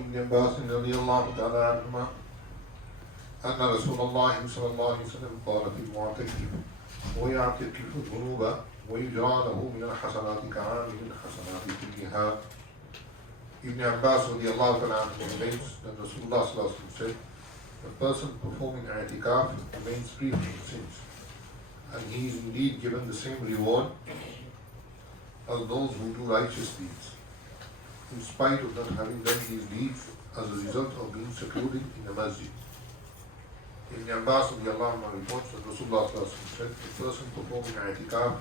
ابن عباس رضي الله تعالى عنهما أن رسول الله صلى الله عليه وسلم قال في المعتكف ويعتكف الذنوب ويجرى له من الحسنات كعامل الحسنات كلها. Ibn Abbas radiallahu ta'ala relates that Rasulullah sallallahu alaihi wasallam said, the person performing i'tikaf remains free from sins, and he is indeed given the same reward as those who do righteous deeds, in spite of not having done these deeds as a result of being secluded in the masjid. Ibn Abbas reports that Rasulullah said, the person performing i'tikaf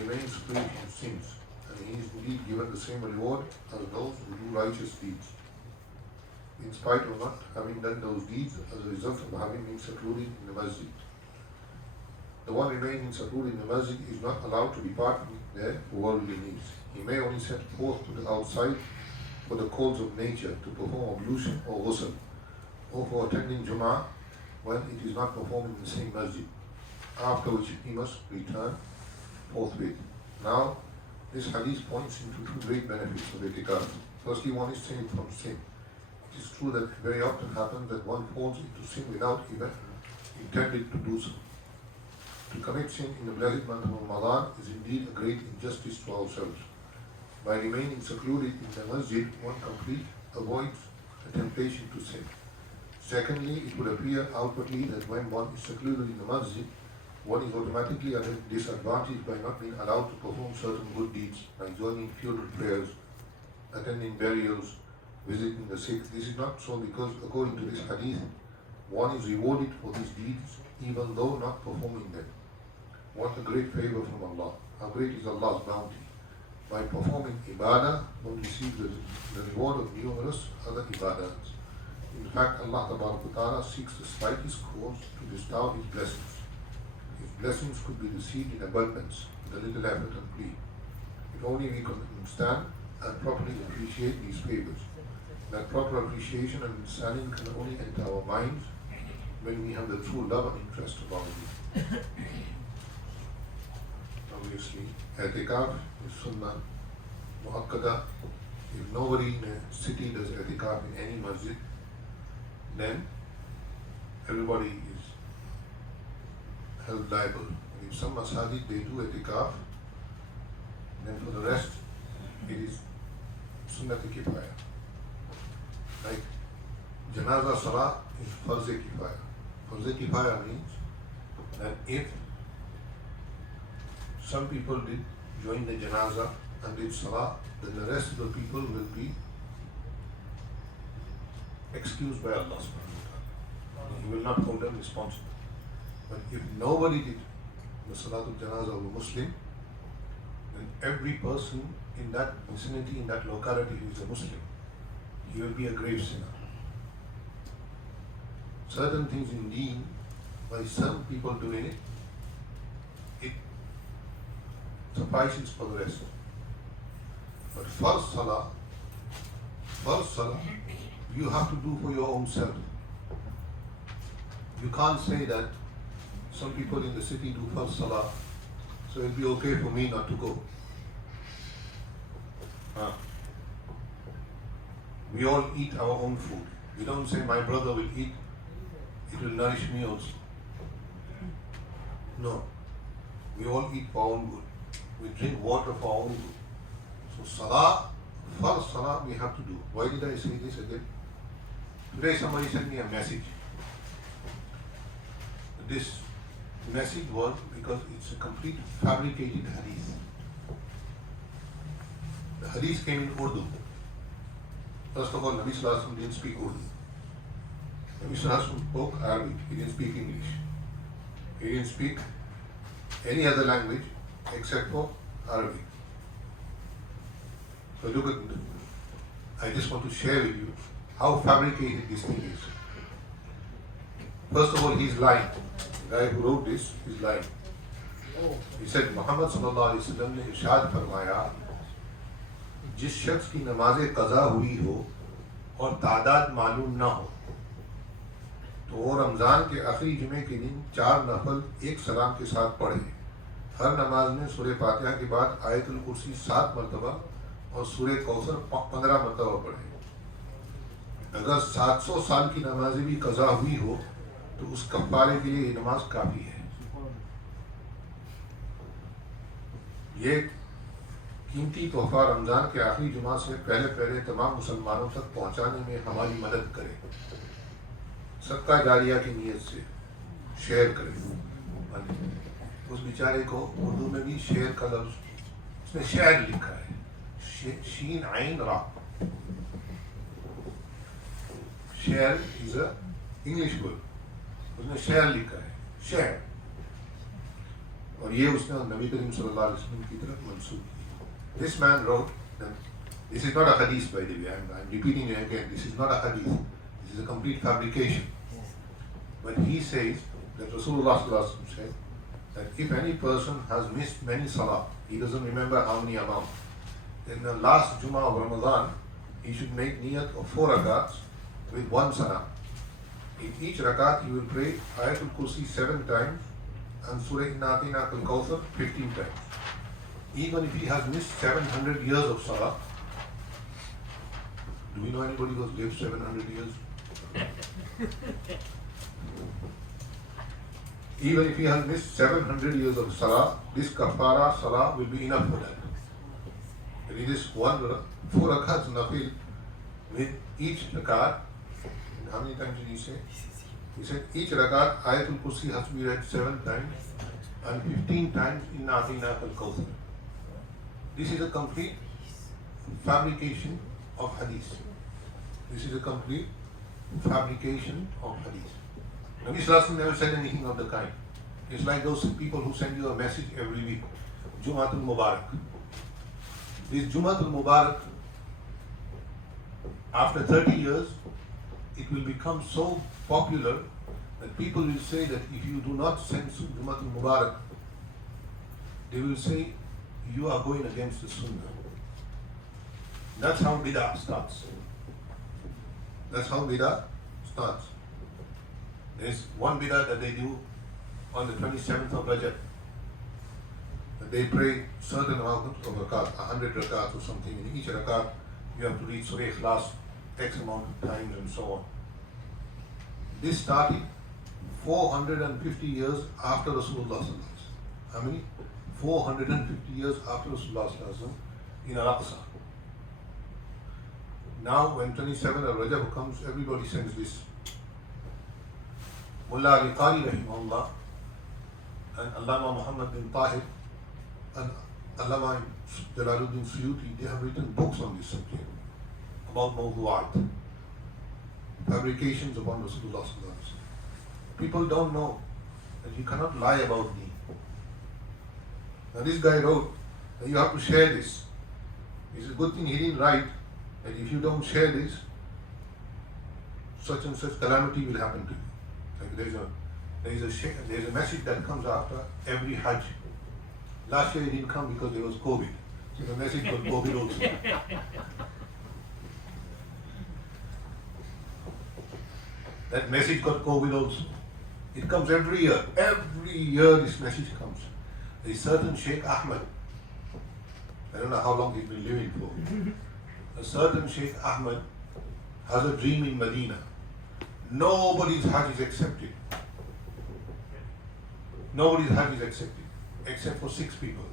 remains free from sins, and he is indeed given the same reward as those who do righteous deeds, in spite of not having done those deeds as a result of having been secluded in the masjid. The one remaining secluded in the masjid is not allowed to depart from there for worldly needs. He may only set forth to the outside for the calls of nature, to perform ablution or ghusl, or for attending Jum'ah when it is not performed in the same masjid, after which he must return forthwith. Now, this hadith points into two great benefits of i'tikaf. Firstly, one is saved from sin. It is true that very often happens that one falls into sin without even intended to do so. To commit sin in the blessed month of Ramadan is indeed a great injustice to ourselves. By remaining secluded in the masjid, one completely avoids the temptation to sin. Secondly, it would appear outwardly that when one is secluded in the masjid, one is automatically at a disadvantage by not being allowed to perform certain good deeds, like joining funeral prayers, attending burials, visiting the sick. This is not so because, according to this hadith, one is rewarded for these deeds even though not performing them. What a great favor from Allah. How great is Allah's bounty. By performing ibadah, one receives the reward of numerous other ibadahs. In fact, Allah Ta'ala seeks the slightest cause to bestow His blessings. His blessings could be received in abundance, with a little effort and plea. If only we can understand and properly appreciate these favors. That proper appreciation and understanding can only enter our minds when we have the true love and interest of our need. Obviously, i'tikaf is sunnah muakkada. If nobody in a city does i'tikaf in any masjid, then everybody is held liable. If some masajid they do i'tikaf, then for the rest it is sunnat-e-kifaya. Like janaza salah is farz-e-kifaya. Farz-e-kifaya means that if some people did join the janaza and did salah, then the rest of the people will be excused by Allah subhanahu wa ta'ala. He will not hold them responsible. But if nobody did the salatul janaza of a Muslim, then every person in that vicinity, in that locality who is a Muslim, he will be a grave sinner. Certain things in deen, by some people doing it, it suffices for the rest. But first salah, you have to do for your own self. You can't say that some people in the city do first salah, so it'll be okay for me not to go. We all eat our own food. We don't say my brother will eat, it will nourish me also. No. We all eat for our own good. We drink water for our own good. So salah, first salah we have to do. Why did I say this again? Today somebody sent me a message. This message was because it's a complete fabricated hadith. The hadith came in Urdu. First of all, Nabi Sallallahu Alaihi Wasallam didn't speak Urdu. Nabi Sallallahu Alaihi Wasallam spoke Arabic. He didn't speak English. He didn't speak any other language except for Arabic. So look at it. I just want to share with you how fabricated this thing is. First of all, he's lying. The guy who wrote this is lying. He said, Muhammad Sallallahu Alaihi Wasallam ने इरशाद फरमाया, जिस शख्स की नमाज कज़ा हुई हो और तादाद मालूम ना हो, तो वो रमज़ान के आखिरी जुमे के दिन 4 नफल एक सलाम के साथ पढ़े। हर नमाज में सूरह फातिहा के बाद आयतुल कुर्सी 7 मरतबा और सूरह कौसर 15 मरतबा पढ़े। अगर 700 साल की नमाजें भी कज़ा हुई हो तो उस कफ़ारे के लिए ये नमाज काफ़ी है। ये कीमती तोहफा रमज़ान के आखिरी जुमा से पहले पहले तमाम मुसलमानों तक पहुँचाने में हमारी मदद करें। सदका जारिया की नीयत से शेयर करें। उस बेचारे को उर्दू में भी शेर का लफ्ज़ उसने शेर लिखा है, शीन आइन रा। शेर इज अ इंग्लिश वर्ड, उसने शेर लिखा है, शेर। और ये उसने नबी करीम सल्लल्लाहु अलैहि वसल्लम की तरफ मंसूब की। This man wrote, this is not a hadith by the way, I'm repeating it again, this is not a hadith, this is a complete fabrication. But he says that Rasulullah sallallahu alaihi wasallam said that if any person has missed many salah, he doesn't remember how many amount, in the last Jummah of Ramadan, he should make niyat of 4 rakats with 1 salah. In each rakat, he will pray Ayatul Kursi 7 times and Surah Inna Atina Al-Kawthar 15 times. Even if he has missed 700 years of salah, do we know anybody who has lived 700 years? Even if he has missed 700 years of salah, this kafara salah will be enough for that. And it is 4 rakats nafil with each rakat. How many times did he say? He said each rakat Ayatul Kursi has to be read 7 times and 15 times in Atina Al-Kawthar. This is a complete fabrication of hadith. This is a complete fabrication of hadith. Nabi Sallallahu Alaihi Wasallam never said anything of the kind. It's like those people who send you a message every week. Jumatul Mubarak. This Jumatul Mubarak, after 30 years, it will become so popular that people will say that if you do not send Jumatul Mubarak, they will say you are going against the Sunnah. That's how Bid'ah starts. That's how Bid'ah starts. There's one Bid'ah that they do on the 27th of Rajab. That they pray certain amount of rakat, 100 rakats or something. In each rakat, you have to read Surah Ikhlas X amount of times and so on. This started 450 years after Rasulullah sallallahu alaihi wasallam. How many? 450 years after Rasulullah sallallahu alaihi wasallam in Al-Aqsa. Now when 27 of Rajab comes, everybody sends this. Mullah Ali Qari rahimahullah and Allama Muhammad bin Tahir and Allama Jalaluddin Suyuti, they have written books on this subject about mawdu'at, fabrications upon Rasulullah sallallahu alaihi wasallam. People don't know that you cannot lie about me. Now this guy wrote that you have to share this. It's a good thing he didn't write that if you don't share this, such and such calamity will happen to you. Like there's a message that comes after every Hajj. Last year it didn't come because there was COVID. So the message got COVID also. That message got COVID also. It comes every year. Every year this message comes. There is certain Sheikh Ahmed. I don't know how long he's been living for. A certain Sheikh Ahmed has a dream in Medina. Nobody's Hajj is accepted. Nobody's Hajj is accepted except for 6 people.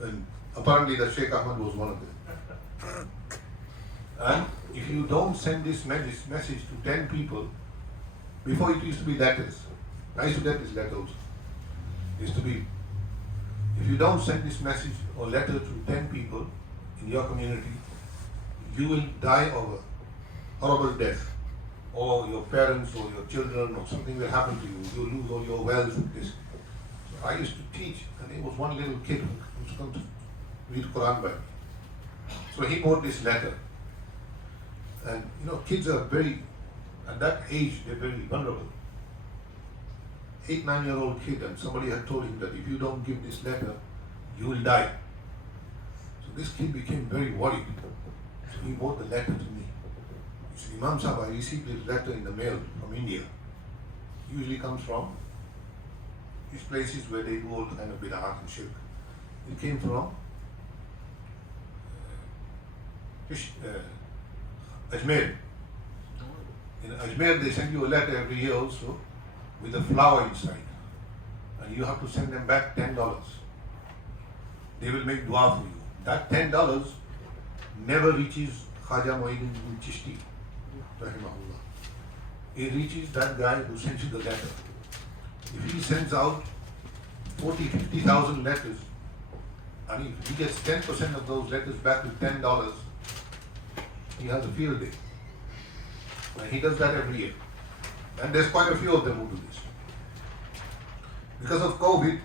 And apparently the Sheikh Ahmed was one of them. And if you don't send this message to 10 people, before it used to be letters. I used to get this letter also. It used to be, if you don't send this message or letter to 10 people in your community, you will die of a horrible death. Or your parents or your children or something will happen to you. You'll lose all your wealth. This. So I used to teach, and there was one little kid who used to come to read Quran by me. So he wrote this letter. And you know, kids are at that age, they're very vulnerable. 8-9-year-old kid, and somebody had told him that if you don't give this letter, you will die. So this kid became very worried. So he wrote the letter to me. He said, Imam Sahib, I received this letter in the mail from India. Usually comes from these places where they do all kind of bid'ah and shirk. It came from Ajmer. In Ajmer, they send you a letter every year also with a flower inside. And you have to send them back $10. They will make dua for you. That $10 never reaches Khaja Muhyiddin Chishti, rahimahullah. It reaches that guy who sends you the letter. If he sends out 40, 50,000 letters, and if he gets 10% of those letters back with $10, he has a field day. And he does that every year. And there's quite a few of them who do this. Because of COVID,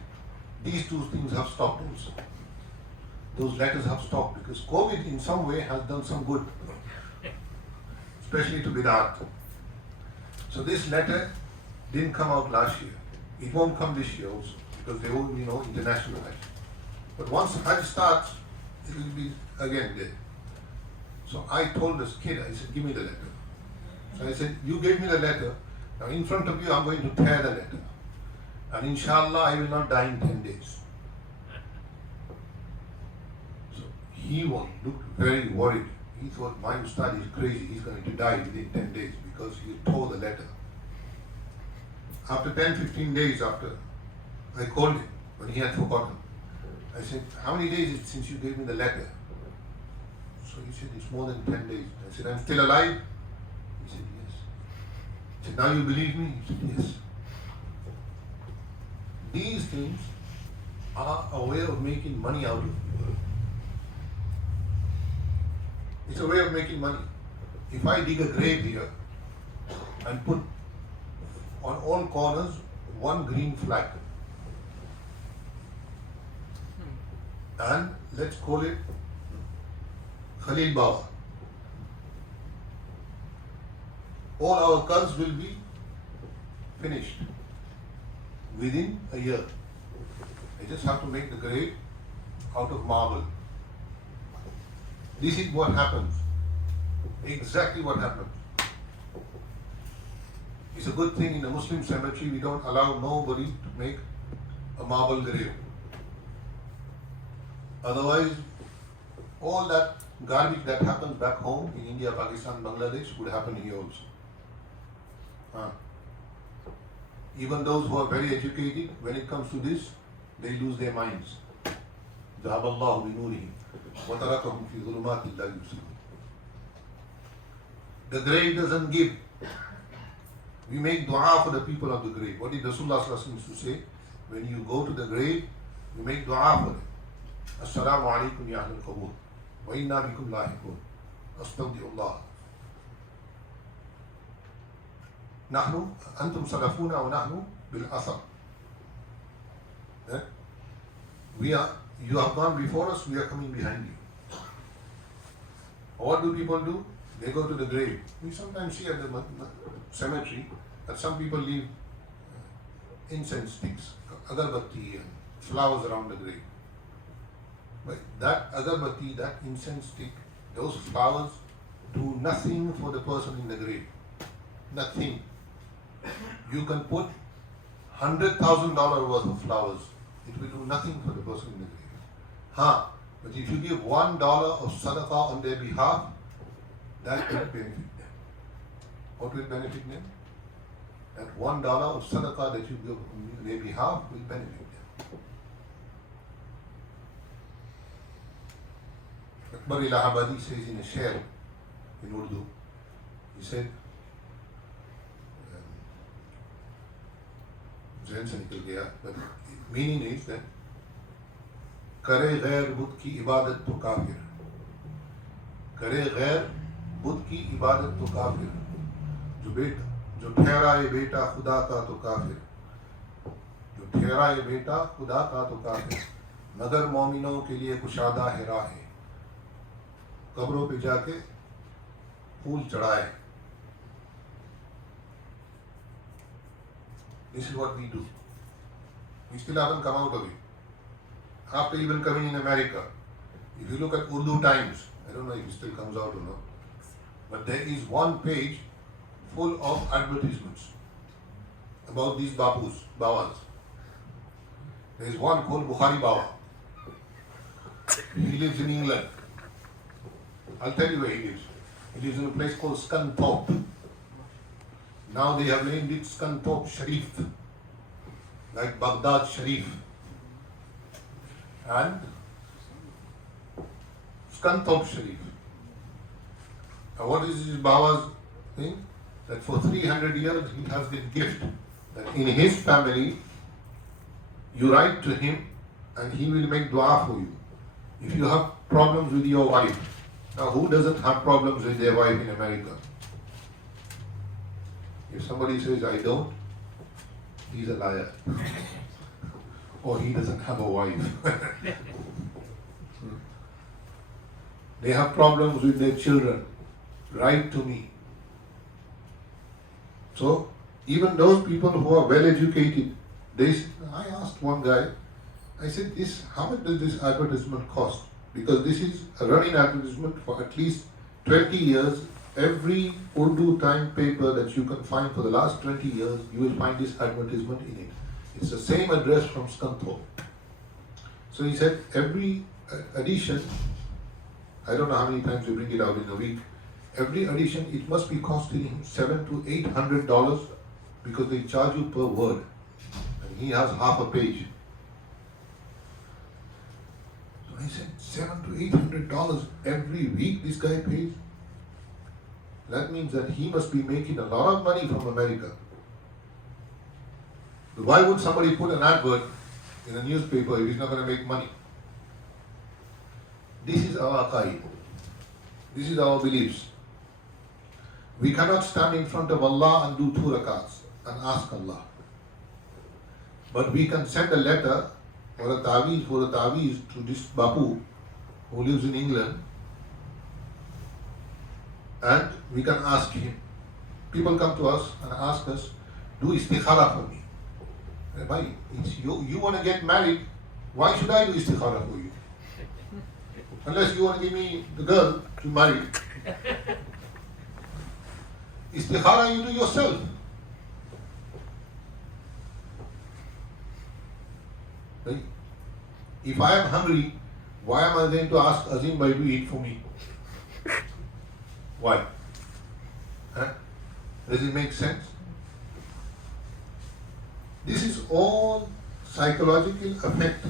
these two things have stopped also. Those letters have stopped because COVID in some way has done some good, especially to Bid'at. So this letter didn't come out last year. It won't come this year also because they will be international Hajj. But once Hajj starts, it will be again there. So I told this kid, I said, give me the letter. So I said, you gave me the letter. Now in front of you, I'm going to tear the letter. And inshallah, I will not die in 10 days. So he looked very worried. He thought, my ustad is crazy. He's going to die within 10 days because he tore the letter. After 10, 15 days after, I called him when he had forgotten. I said, how many days is it since you gave me the letter? So he said, it's more than 10 days. I said, I'm still alive? He said, yes. I said, now you believe me? He said, yes. These things are a way of making money out of people. It's a way of making money. If I dig a grave here and put on all corners one green flag, and let's call it Khalil Baba. All our cars will be finished within a year. I just have to make the grave out of marble. This is what happens. Exactly what happens. It's a good thing in the Muslim cemetery we don't allow nobody to make a marble grave. Otherwise, all that garbage that happens back home in India, Pakistan, Bangladesh would happen here also. Even those who are very educated, when it comes to this, they lose their minds. ذهب الله بنورهم وتركهم في ظلمات لا يبصرون. The grave doesn't give. We make dua for the people of the grave. What did Rasulullah sallallahu alaihi wasallam used to say? When you go to the grave, you make dua for them. Assalamu alaikum ya ahlul qabur. Wa inna bikum lahiqun. Astagfirullah. نحن أنتم سلفونا ونحن بالأثر. You have gone before us, we are coming behind you. What do people do? They go to the grave. We sometimes see at the cemetery that some people leave incense sticks, agarbatti and flowers around the grave. But that agarbatti, that incense stick, those flowers do nothing for the person in the grave. Nothing. You can put $100,000 worth of flowers. It will do nothing for the person in the grave. But if you give $1 of sadaqah on their behalf, that will benefit them. What will benefit them? That $1 of sadaqah that you give on their behalf will benefit them. Akbar Ilahabadi says in a share in Urdu, he said, but meaning is that करे गैर बुद्ध की इबादत तो काफिर, करे गैर बुद्ध की इबादत तो काफिर, जो ठहराए बेटा खुदा का तो काफिर, जो ठहराए बेटा खुदा का तो काफिर, मगर मोमिनों के लिए कुशादा है राहें, कब्रों पे जाके फूल चढ़ाए. This is what we do. We still haven't come out of it. After even coming in America, if you look at Urdu Times, I don't know if it still comes out or not, but there is one page full of advertisements about these Babas. There is one called Bukhari Baba. He lives in England. I'll tell you where he lives. He lives in a place called Scunthorpe. Now they have named it Scunthorpe Sharif, like Baghdad Sharif. And Scunthorpe Sharif. Now what is his Baba's thing? That for 300 years he has been gift that in his family you write to him and he will make dua for you. If you have problems with your wife, now who doesn't have problems with their wife in America? If somebody says I don't, he's a liar. Or he doesn't have a wife. They have problems with their children. Write to me. So even those people who are well educated, I asked one guy, I said, how much does this advertisement cost? Because this is a running advertisement for at least 20 years. Every Urdu time paper that you can find for the last 20 years, you will find this advertisement in it. It's the same address from Scunthorpe. So he said, every edition, I don't know how many times they bring it out in a week, every edition, it must be costing him $700 to $800 because they charge you per word. And he has half a page. So I said, $700 to $800 every week this guy pays? That means that he must be making a lot of money from America. But why would somebody put an advert in a newspaper if he's not going to make money? This is our aqaid. This is our beliefs. We cannot stand in front of Allah and do 2 rakats and ask Allah. But we can send a letter or a taweez to this Bapu who lives in England, and we can ask him. People come to us and ask us, do istikhara for me. Bhai, you want to get married, why should I do istikhara for you? Unless you want to give me the girl to marry. Istikhara you do yourself. Right? If I am hungry, why am I going to ask Azim Bhai to eat for me? Why? Huh? Does it make sense? This is all psychological effect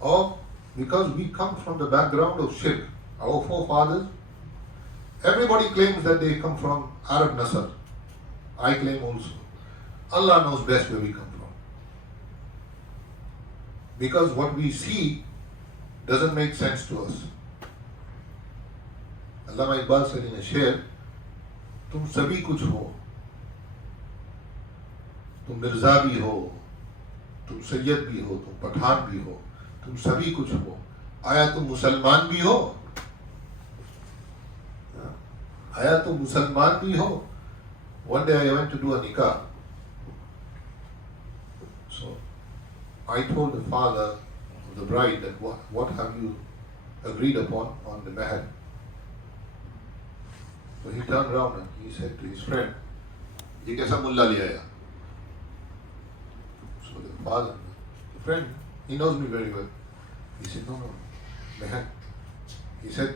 of, because we come from the background of shirk. Our forefathers, everybody claims that they come from Arab Nasr. I claim also. Allah knows best where we come from. Because what we see doesn't make sense to us. Allama Iqbal said in a share, तुम सभी कुछ हो, तुम मिर्जा भी हो, तुम सैयद भी हो, तुम पठान भी हो, तुम सभी कुछ हो, आया तुम मुसलमान भी हो, आया तुम मुसलमान भी हो. One day I went to do a nikah. So I told the father of the bride that what have you agreed upon on the mahar? So he turned around and he said to his friend, "Ye kaisa mulla le aaya?" So the father, the friend, he knows me very well. He said, "No, mahar." He said,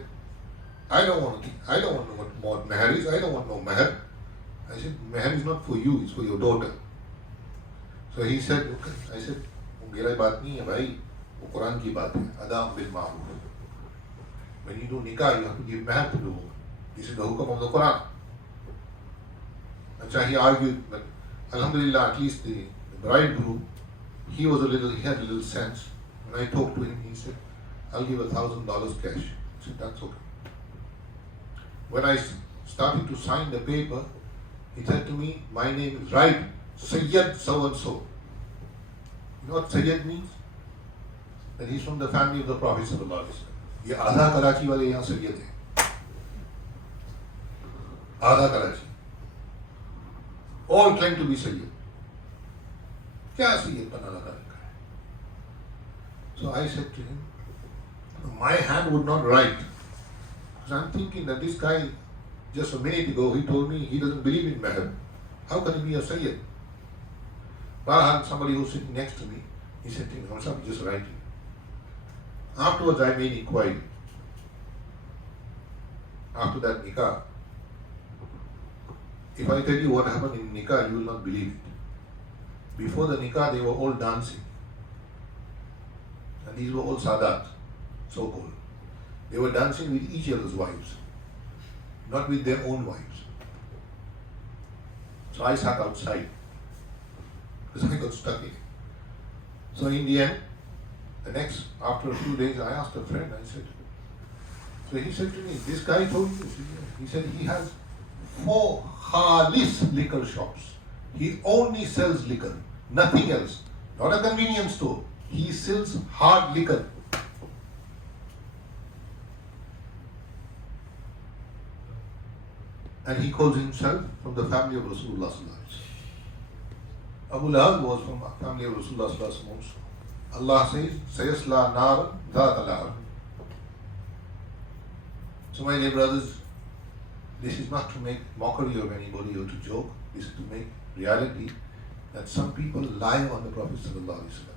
I don't want to know what mahar is. I don't want no mahar. I said, mahar is not for you, it's for your daughter. So he said, okay. I said, मेरा बात नहीं है भाई, वो कुरान की बात है. Adam bil ma'ruf. When you do nikah, you have to give mahar to the woman. This is the hukam of the Quran. And so he argued, but alhamdulillah, at least the bridegroom, he had a little sense. When I talked to him, he said, I'll give $1,000 cash. I said, that's okay. When I started to sign the paper, he said to me, my name is right, Sayyid so-and-so. You know what Sayyid means? That he's from the family of the Prophet ﷺ. ये आधा कराची वाले यहाँ सैयद हैं. आधा Karachi. All claim to be Sayyid. क्या सैयद बना लगा रखा है? So I said to him, my hand would not write. Because I'm thinking that this guy, just a minute ago, he told me he doesn't believe in mahar. How can he be a Sayyid? But I had somebody who was sitting next to me. He said to me, I'm just writing. Afterwards, I made inquiry. after that nikah, if I tell you what happened in nikah, you will not believe it. Before the nikah, they were all dancing. And these were all sadat, so called. They were dancing with each other's wives, not with their own wives. So I sat outside because I got stuck in it. So in the end, after a few days, I asked a friend, I said, so he said to me, this guy told you, he said he has 4 khalis liquor shops. He only sells liquor, nothing else. Not a convenience store. He sells hard liquor. And he calls himself from the family of Rasulullah sallallahu alaihi wasallam. Abu Lahab was from the family of Rasulullah sallallahu alaihi wasallam also. Allah says, Sayasla nar dhat al-ar. So my dear brothers, this is not to make mockery of anybody or to joke. This is to make reality that some people lie on the Prophet sallallahu alaihi wasallam.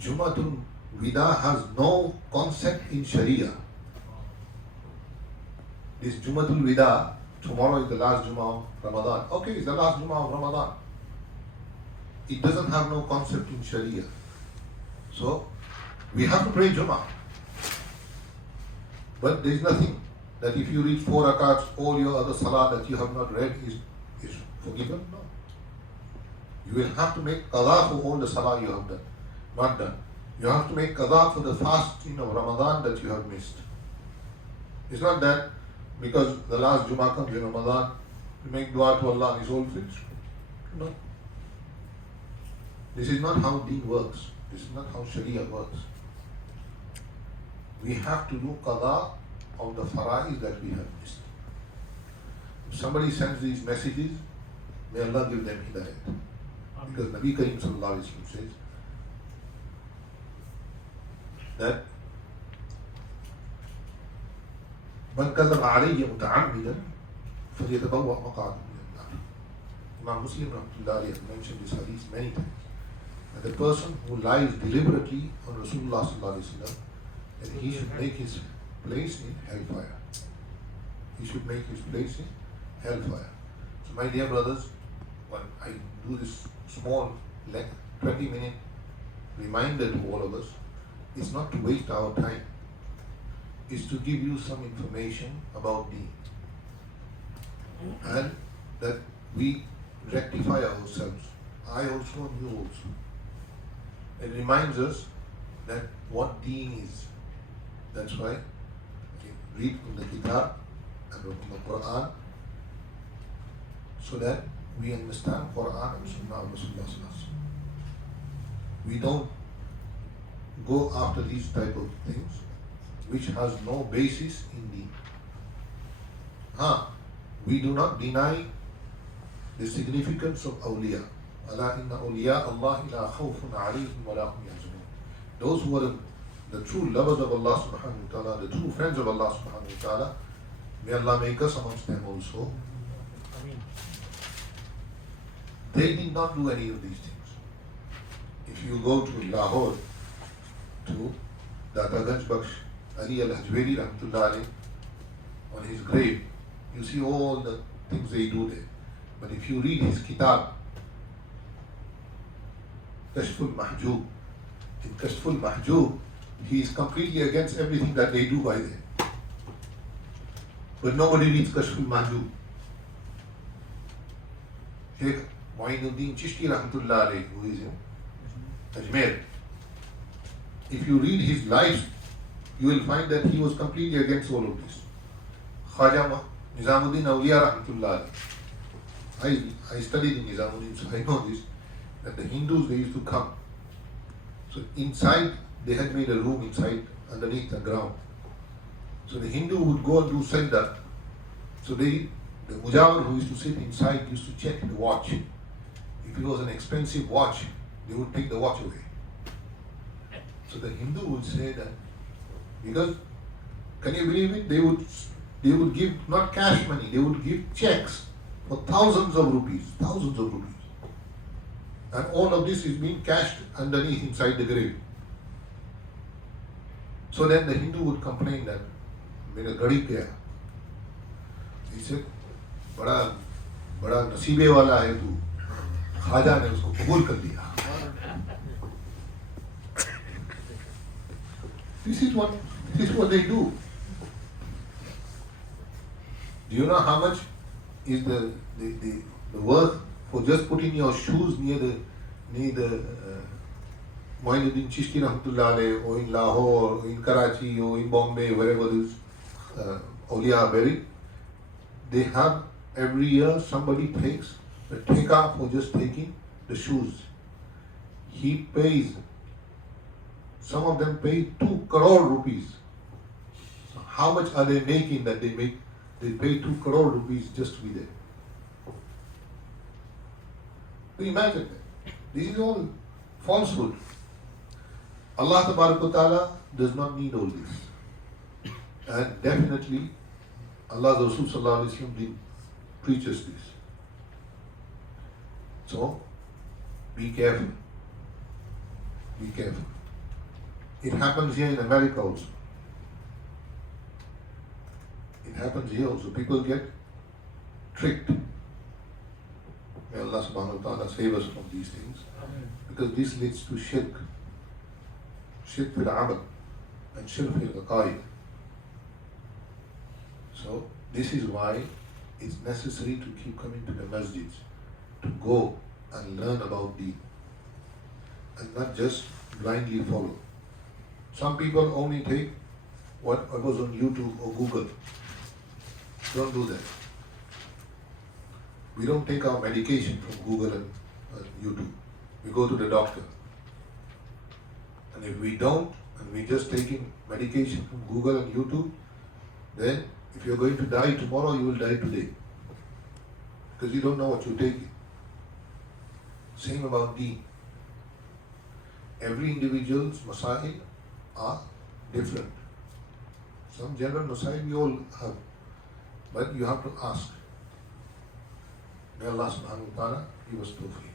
Jumatul Wida has no concept in Sharia. This Jumatul Wida, tomorrow is the last Jummah of Ramadan. Okay, it's the last Jummah of Ramadan. It doesn't have no concept in Sharia. So, we have to pray Jummah. But there is nothing that if you read 4 rakats, all your other salah that you have not read is forgiven. No. You will have to make qadha for all the salah you have done, not done. You have to make qadha for the fasting of Ramadan that you have missed. It's not that because the last Jummah comes in Ramadan, you make dua to Allah and it's all finished. No. This is not how deen works. This is not how Sharia works. We have to do qadha of the fara'is that we have missed. If somebody sends these messages, may Allah give them hidayat. Because Nabi Kareem sallallahu alaihi wasallam says that من كذب علي متعمدا فليتبوأ مقعده من النار. Imam Muslim rahmatullahi alayhi has mentioned this hadith many times. That the person who lies deliberately on Rasulullah sallallahu alaihi wasallam, that he should make his place in hellfire. He should make his place in hellfire. So my dear brothers, when I do this small 20-minute reminder to all of us, it's not to waste our time. Is to give you some information about deen and that we rectify ourselves. I also and you also. It reminds us that what deen is. That's why we read from the Kitab and from the Quran so that we understand Quran and Sunnah of Rasulullah sallallahu alaihi wasallam. We don't go after these type of things which has no basis in deen. We do not deny the significance of awliya. Ala inna awliya Allah la khawfun alayhim wa la hum yahzanun. Those who are the true lovers of Allah subhanahu wa ta'ala, the true friends of Allah subhanahu wa ta'ala, may Allah make us amongst them also. They did not do any of these things. If you go to Lahore, to Data Ganj Baksh Ali al-Hajweri rahmatullahi alayhi, on his grave, you see all the things they do there. But if you read his kitab, Kashful Mahjoob, in Kashful Mahjoob, he is completely against everything that they do by there. But nobody reads Kashful Mahjoob. Sheikh Mu'inuddin Chishti rahmatullahi alayhi, who is in Ajmer, if you read his life, you will find that he was completely against all of this. Khaja Nizamuddin Awliya rahmatullahi alayhi. I studied in Nizamuddin, so I know this, that the Hindus, they used to come. So inside, they had made a room inside, underneath the ground. So the Hindu would go and do sajda. So the Mujawar who used to sit inside used to check the watch. If it was an expensive watch, they would take the watch away. So the Hindu would say that, because, can you believe it? They would give not cash money, they would give checks for thousands of rupees. And all of this is being cashed underneath inside the grave. So then the Hindu would complain that, mera gadi kya? He said, बड़ा बड़ा नसीबे वाला है तू, ख्वाजा ने उसको कबूल कर लिया. This is what they do. Do you know how much is the worth for just putting your shoes near the Moinuddin Chishti Rahmatullah alayhi, or in Lahore, or in Karachi, or in Bombay, wherever these awliya are buried? They have every year somebody takes a take-off for just taking the shoes. He pays, some of them pay 2 crore rupees. So how much are they making that they pay 2 crore rupees just to be there? So imagine that. This is all falsehood. Allah Ta'ala does not need all this. And definitely Allah's Rasul Sallallahu Alaihi Wasallam didn't preach us this. So be careful. Be careful. It happens here in America also. It happens here also. People get tricked. May Allah subhanahu wa ta'ala save us from these things. Because this leads to shirk. Shirk fil amal and shirk fil aqaid. So this is why it's necessary to keep coming to the masjids, to go and learn about deen and not just blindly follow. Some people only take what was on YouTube or Google. Don't do that. We don't take our medication from Google and YouTube. We go to the doctor. And if we don't, and we just taking medication from Google and YouTube, then if you're going to die tomorrow, you will die today. Because you don't know what you're taking. Same about deen. Every individual's masail are different. Some general masail we all have, but you have to ask. May Allah subhanahu wa ta'ala give us tawfiq.